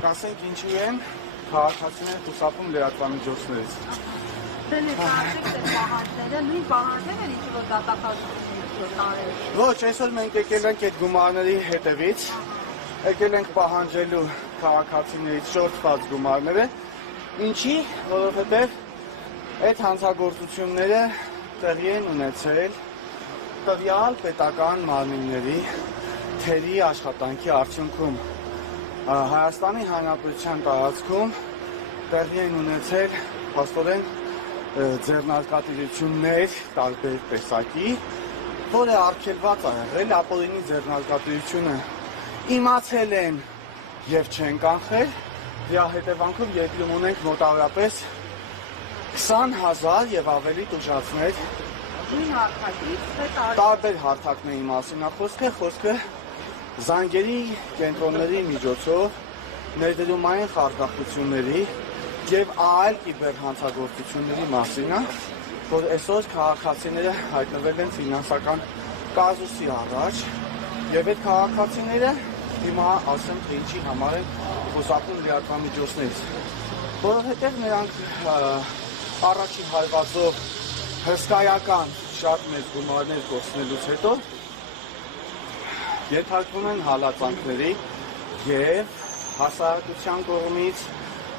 Կասենք ինչու են քաղաքացիները խուսափում լրատվամիջոցներից։ Նույն պահանջները ինչու որ դատախազություններ տարել։ Ոչ, այսօր մենք եկել ենք այդ գումարների հետևից, եկել ենք պահանջելու քաղաքացիներից շորթված գումարները, ինչի, որովհետև այդ հանցագործությունները տեղի են ունեցել տվյալ պետական մարմինների թերի աշխատանքի արդյունքում Հայաստանի Հանրապետության տարածքում տեղի են ունեցել փաստորեն ձեռնարկատիրություններ տարբեր տեսակի, որը արգելված է եղել, ապօրինի ձեռնարկատիրությունը իմացել են եւ չեն կանխել, դրա հետևանքով երկրում ունենք մոտավորապես 20,000 եւ ավելի տուժածներ տարբեր հարթակների մասին է խոսքը զանգերի կենտրոնների միջոցով ներդրումային խարդախությունների եւ այլ կիբերհանցագործությունների մասին է, որ այսօր քաղաքացիները հայտնվել են ֆինանսական կազուսի առաջ եւ այդ քաղաքացիները հիմա ասեմ թե ինչի համար են խուսափում լրատվամիջոցներից, որովհետեւ նրանք առաջին հարվածով հսկայական շատ մեծ գումարներ կորցնելուց հետո ենթարկվում են հալածանքների եւ հասարակության կողմից,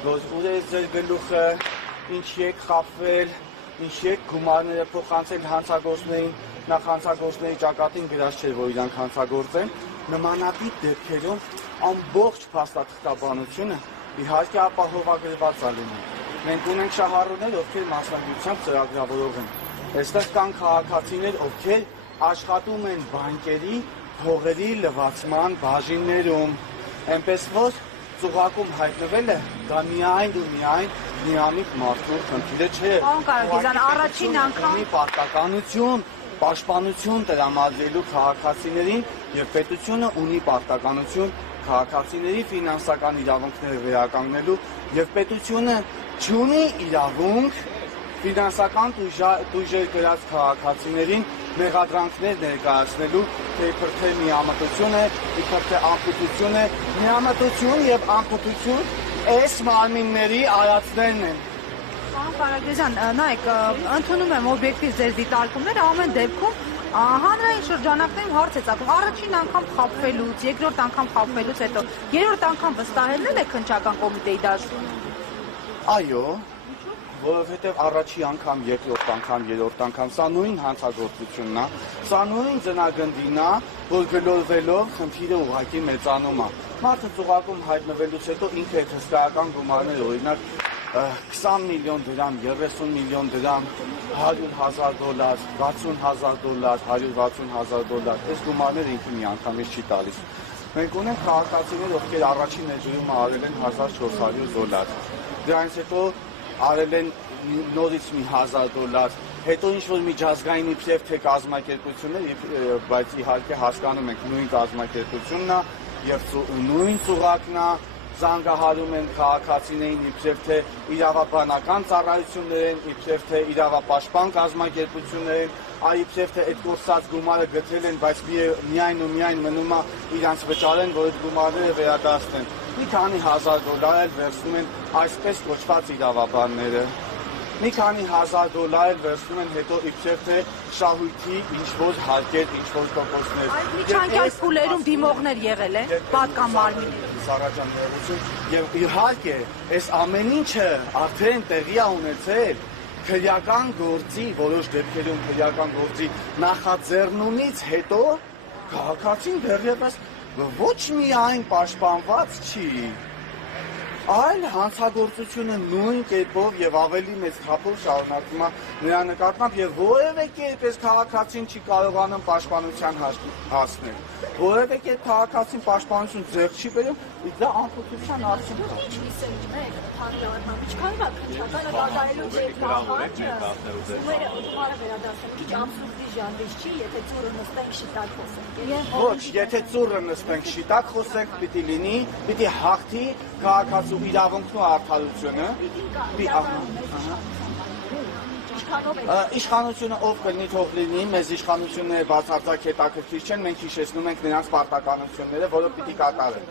որ ուր է ձեր գլուխը, ինչ եք խաբվել, ինչ եք գումարները փոխանցել հանցագործներին, նախ հանցագործների ճակատին գրած չէր, որ իրանք հանցագործեն, նմանատիպ դեպքերում ամբողջ փաստաթղթաբանությունը իհարկե ապահովագրված է լինում։ Մենք ունենք շահառուներ, ովքեր մասնագիտությամբ ծրագրավորող են։ Այստեղ կան քաղաքացիներ, ովքեր աշխատում են բանկերի փողերի լվացման բաժիններում, այնպես որ ծուղակում հայտնվելը դա միայն ու միայն միամիտ մարդու խնդիրը չէ։ Առաջին անգամ պարտականություն, պաշտպանություն տրամադրելու քաղաքացիներին եւ պետությունը ունի պարտականություն քաղաքացիների ֆինանսական իրավունքները վերականգնելու եւ պետությունը չունի իրավունք ֆինանսական տույժեր գրած քաղաքացիներին մեղադրանքներ ներկայացնելու, թե իբր թե միամտություն է, իբր թե անպուտություն է, միամտություն եւ անպուտություն այս մարմինների արածներն են։ Պարոն Կարագեզյան, նայեք, ընդունում եմ օբյեկտիվ ձեր դիտարկումները, ամեն դեպքում հանրային շրջանակներում հարց է ծագում, առաջին անգամ խաբվելուց, երկրորդ անգամ խաբվելուց հետո, երրորդ անգամ վստահելն եք հնչական կոմիտեի դաշտում։ Այո, որովհետև առաջի անգամ, երկրորդ անգամ, երրորդ անգամ, սա նույն հանցագործությունն է, սա նույն ծնագնդին է, որ գլորվելով խնդիրը ուղղակի մեծանում է։ Մարդը ծուղակում հայտնվելուց հետո ինքը այդ հսկայական գումարներ, օրինակ 20 միլիոն դրամ, 30 միլիոն դրամ, $100,000, $60,000, $160,000, այս գումարները ինքը մի անգամից չի տալիս։ Մենք ունենք քաղաքացիներ, ովքեր առաջին էջերումը արել են $1,400, դրանից հետո արել են նորից մի $1,000, հետո ինչ-որ միջազգային իբրև թե կազմակերպություններ, բայց իհարկե հասկանում ենք նույն կազմակերպությունն է եւ նույն ծուղակն է, զանգահարում են քաղաքացիներին իբրև թե իրավաբանական ծառայություններ են, իբրև թե իրավապաշտպան կազմակերպություններ են, իբրև թե այդ կորցած գումարը գտել են, բայց միայն ու միայն մնում է իրանց վճարեն, որ այդ գումարները վերադարձնեն։ Մի քանի $1,000 էլ վերցնում են այսպես կոչված իրավաբանները։ Մի քանի $1,000 էլ վերցնում են հետո իբրև թե շահույթի ինչ-որ հարկեր, ինչ-որ տոկոսներ։ Միջանկյալ փուլերում դիմողներ եղել է, պատկան մարմիններ։ Սարաջան ներողություն, եւ իհարկե, այս ամեն ինչը արդեն տեղի է ունեցել քրեական գործի, որոշ դեպքերում քրեական գործի նախաձեռնումից հետո քաղաքացին դեռևս ոչ միայն պաշտպանված չի, այլ հանցագործությունը նույն կերպով եւ ավելի մեծ խաբով շարունակվում է նրա նկատմամբ եւ որևէ կերպ այս քաղաքացին չի կարողանում պաշտպանության հասնել։ Որևէ կերպ քաղաքացին պաշտպանություն ձեռք չի բերում, դա անփոփոխության արդյունք է։ Ինչքան քննչական դատարելու ձեր կողմը, գումարը վերադարձնելու քիչ աբսուրդի ժանրից չի, եթե ծուրը նստենք շիտակ խոսենք։ Ոչ, եթե ծուրը նստենք շիտակ խոսենք, պիտի լինի, պիտի հաղթի քաղաքացու իրավունքն ու արդարությունը։ Իշխանությունը ով կլինի, թող լինի, մեզ իշխանությունները բացարձակ հետաքրքիր չեն, մենք հիշեցնում ենք նրանց պարտականությունները, որը պիտի կատարեն։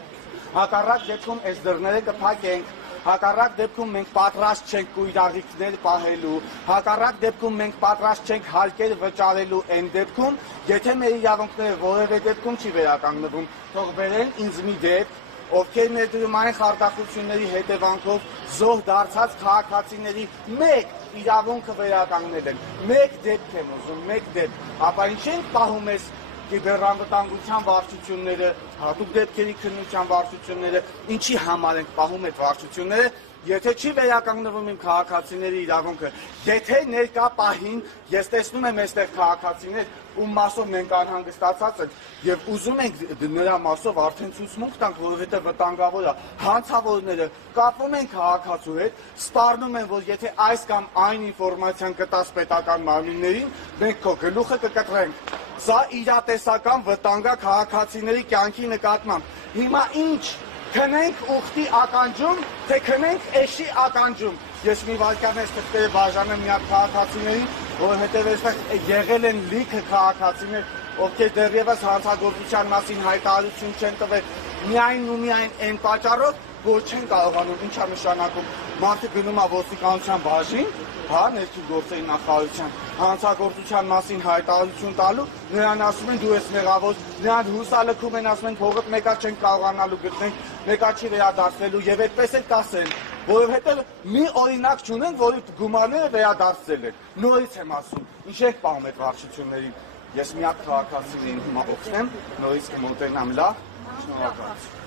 Հակառակ դեպքում այս դռները կփակենք, հակառակ դեպքում մենք պատրաստ չենք կույրաղիքներ պահելու, հակառակ դեպքում մենք պատրաստ չենք հարկեր վճարելու այն դեպքում, եթե մեր իրավունքները որևէ դեպքում չի վերականգնվում, թող բերեն ինձ մի դեպք, ովքեր ներդրում այն խարդախությունների հետևանքով զոհ դարձած քաղաքացիների մեկ իրավունքը վերականգնել են։ Մեկ դեպք եմ ուզում, մեկ դեպք, ապա ինչ ենք պահում ես կիբեռանվտանգության վարչությունները, հատուկ դեպքերի քննության վարչությունները, ինչի համար ենք պահում այդ վարչությունները, եթե չի վերականգնվում իմ քաղաքացիների իրավունքը, եթե ներկա պահին ես տեսնում եմ այստեղ քաղաքացիներ, ում մասով մենք անհանգստացած ենք եւ ուզում ենք նրա մասով արդեն ցուցմունք տանք, որովհետեւ վտանգավոր է, հանցավորները կապվում են քաղաքացու հետ, սպառնում են, որ եթե այս կամ այն ինֆորմացիան կտաս պետական մարմիններին, մենք քո գլուխը կկտրենք։ Սա իրատեսական վտանգ է քաղաքացիների կյանքի նկատմամբ։ Հիմա ինչ քնենք ուխտի ականջում, թե քնենք էշի ականջում։ Ես մի վարկան այս թղթերը բաժանեմ միակ քաղաքացիներին, որովհետև այստեղ եղել են լիքը քաղաքացիներ, ովքեր դեռևս հանցագործության մասին հայտարարություն չեն տվել, միայն ու միայն այն պատճառով, որ չեն կարողանում, ինչա նշանակում, մարդը գնում է ոստիկանության բաժին, հա, ներքին գործերի նախարարության, հանցագործության մասին հայտարարություն տալու, նրան ասում են դու ես մեղավոր, նրան հուսալքում են, ասում են փողոց մեկա չեն կարողանալու գտնենք, մեկա չի վերադարձվելու եւ այդպես էլ կասեն, որովհետեւ մի օրինակ չունեն, որի գումարները վերադարձել են։ Նորից եմ ասում, ինչ եք պահում այդ վարչություններին։ Ես միակ քաղաքացիներին հիմա օգնեմ, նորից կմոտենամ լավ, շնորհակալություն։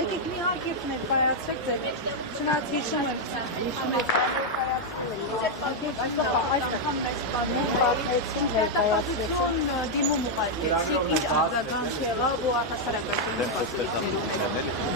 Եկեք մի հատ և ներկայացրեք ձեր, չնայած հիշում եք Այստեղ ներկայացրեցին դիմում ուղարկեցիք, ինչ արձագանք եղավ ու առհասարակային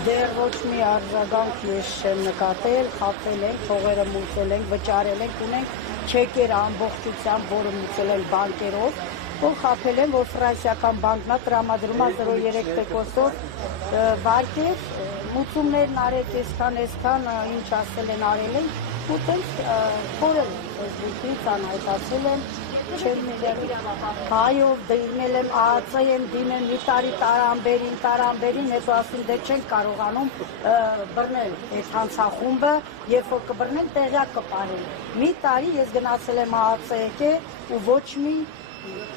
դեռ ոչ մի արձագանք ես չեմ նկատել, խաբել ենք, փողերը մուծել ենք, վճարել ենք, ունենք չեկեր ամբողջությամբ, որը մուծել են բանկերով, որ խաբել են, որ ֆրանսիական բանկն է տրամադրում է 0.3%-ով վարկեր, մուծումներն արեք, այսքան, ինչ ասել են արել են, ու տենց խորել Facebook-ից անհայտացել են, չեմ հայով դիմել եմ, ԱԱՑ եմ դիմել մի տարի տարամբերին, հետո ասում դե չենք կարողանում բռնել այդ հանցախումբը, երբ որ կբռնեն տեղյակ կպահեն։ Մի տարի ես գնացել եմ ԱԱՑ եկե ու ոչ մի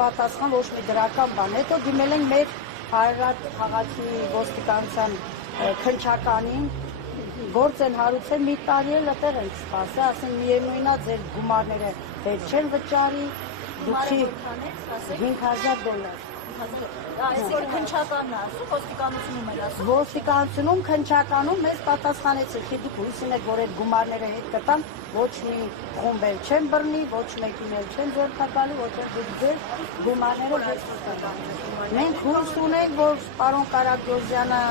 պատասխան, ոչ մի դրական բան։ Հետո դիմել ենք մեր Հայրատ քաղաքի ոստիկանության քննչականին, գործ են հարուցել, մի տարի էլ այդտեղ ենք սպասել, ասեն միևնույնն է ձեր գումարները հետ չեն վճարի, դուքի $5,000։ Այսինքն քննչականն է ասում, ոստիկանությունում էր ասում։ Ոստիկանությունում, քննչականում մեզ պատասխանեցին, թե դուք հույս ունեք, որ այդ գումարները հետ կտան, ոչ մի խումբ էլ չեն բռնի, ոչ մեկին էլ չեն ձեռնարկալու, որտեղ դուք ձեր գումարները հետ կտան։ Մենք հույս ունենք, որ պարոն Կարագոզյանը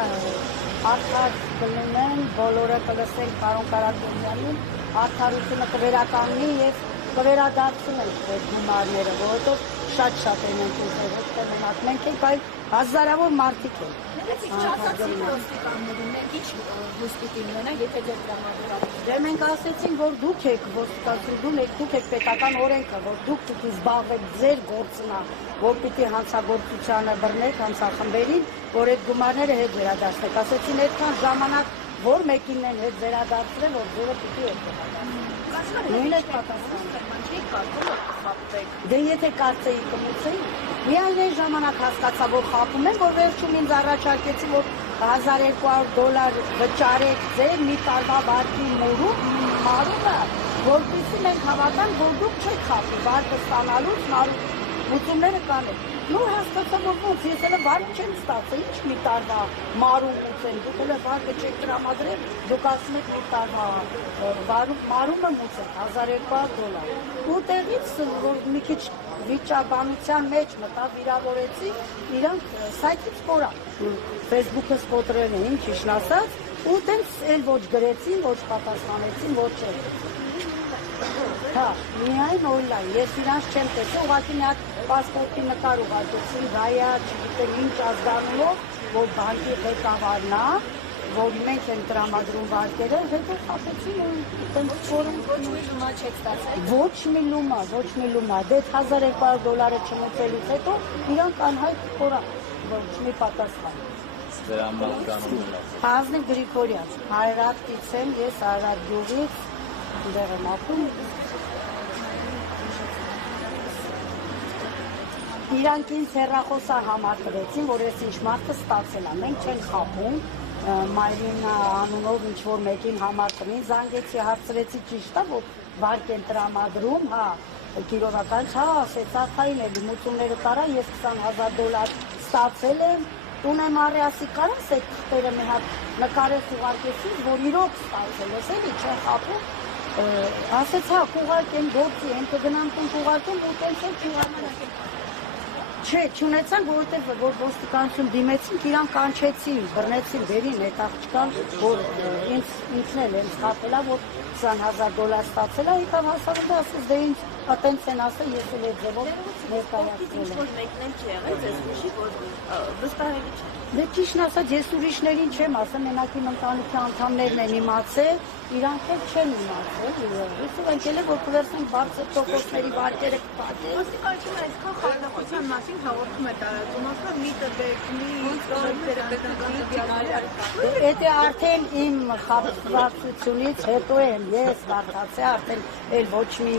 արդար կլինեն, բոլորը կլսենք պարոն Կարագոզյանին, արդարությունը կվերականգնի եւ կվերադարձնենք այդ գումարները, որովհետեւ շատ են ընդունել, ոչ թե մենակ մենք ենք, այլ հազարավոր մարդիկ են։ Չասացիք ոստիկաններին, մենք ինչ հույս պիտի ունենանք, եթե ձեր տրամադրած։ Դե մենք ասեցին, որ դուք եք ոստիկանություն, դուք եք պետական օրենքը, որ դուք պիտի զբաղվեք ձեր գործնա, որ պիտի հանցագործությանը բռնեք հանցախմբերին, որ այդ գումարները հետ վերադարձնեք։ Ասեցին այդքան ժամանակ, որ մեկին են հետ վերադարձրել, որ ձերը պիտի հետ վերադարձնեք։ Նույն այդ պատասխանը։ Դե եթե կարծեի կմուծեի, միայն այն ժամանակ հասկացա, որ խաբում են, որ վերջում ինձ առաջարկեցի, որ $1,200 վճարեք ձեր մի տարվա վարկի մարումը, որպեսզի մենք հավատանք, որ դուք չեք խաբի, վարկը ստանալուց մուծումները կանեք։ Նոր հասկացա, որ ոնց, ես էլ վարկ չեմ ստացել, ինչ մի տարվա մարում մուծեն, դուք էլ վարկը չեք տրամադրել, դուք ասում եք մի տարվա մարումը մուծեն, $1,200։ Ու տեղից, որ մի քիչ վիճաբանության մեջ մտա վիրավորեցի, իրանք սայթից կորա, Facebook-ը սպոտրել էին, ճիշտ ասած, ու տենց էլ ոչ գրեցին, ոչ պատասխանեցին, ոչ չեն։ Հա, միայն օնլայն, ես իրանց չեմ տեսել, ուղղակի մի հատ պասպորտի նկար ուղարկեցին, Գայա, չգիտեմ ինչ ազգանունով, որ բանկի ղեկավարն է, որ մենք ենք տրամադրում վարկերը, հետո խափեցին ու տենց չորում Ոչ մի լումա չեք ստացել։ ոչ մի լումա, դե $1200 չմուծելուց հետո իրանք անհայտ կորան, ոչ մի պատասխան։ Ձեր ամբողջանում է։ Ազնիվ Գրիգորյան, Հայրատ Տիցեմ, ես Հայրատ գյուղից, դեռ եմ ապրում։ Իրանք ինձ հեռախոսահամար տվեցին, որ ես ինչ մարդը ստացել եմ, մենք չենք խաբում, Մայրինա անունով ինչ-որ մեկին համար տնին, զանգեցի, հարցրեցի ճիշտ է, որ վարկ են տրամադրում, հա, կիրովական, հա, ասեց, ախային է, լիմուցումները տարա, ես $20,000 ստացել եմ, ունեմ առեասի կարաս այդ թղթերը մի հատ նկարես ուղարկեցին, որ իրոք ստացել ես, էլի չեն խաբում, ասեց, հա, կուղարկեմ գործի, են կգնամ տուն կուղարկեմ, ու տենց էլ կուղարկեմ։ Չէ, չունեցան, որովհետև որ ոստիկանություն դիմեցինք, իրանք կանչեցին, բռնեցին, բերին այդ աղջկան, որ ինձն էլ եմ խաբելա, որ $20,000 ստացել է, եկավ հասարակը ասեց, դե ինձ տենց են ասել, ես էլ այդ ձևով ներկայացրել եմ։ Որ մեկն էլ չի եղել, ձեզ հիշի, որ վստահելի չէ։ Դե ճիշտն ասած, ես ուրիշներին չեմ ասել, մենակ իմ ընտանիքի անդամներն են իմացել, իրանք էլ չեն իմացել, ես ուրենքել եմ, որ կվերցնենք բարձր տոկոսների վարկերը կպատել։ Ոստիկանությունը այսքան խարդախության մասին հաղորդում է տարածում, ասում մի տվեք, Եթե արդեն իմ խաբվածությունից հետո եմ ես կարդացել, արդեն էլ ոչ մի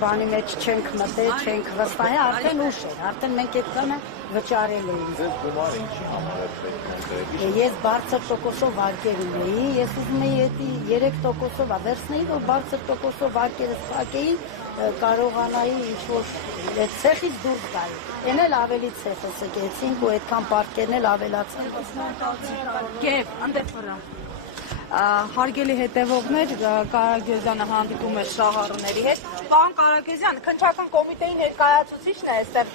բանի մեջ չենք մտել, չենք վստահել, արդեն ուշ էր, արդեն մենք այդքանը վճարել էինք։ Ձեզ գումար ինչի համար է պետք։ Ես բարձր տոկոսով վարկեր ունեի, ես ուզում էի էդի 3%-ով վերցնեի, որ բարձր տոկոսով վարկերը սպակեի, կարողանայի ինչ-որ այդ ցեխից դուրս գալ։ Էն էլ ավելի ցեխը սկեցինք ու այդքան պարտքերն էլ ավելացան։ Գեվ, ընդեղ վրա։ Հարգելի հետևողներ, Կարագեզյանը հանդիպում է շահառուների հետ։ Պարոն Կարագեզյան, քննչական կոմիտեի ներկայացուցիչն է այստեղ։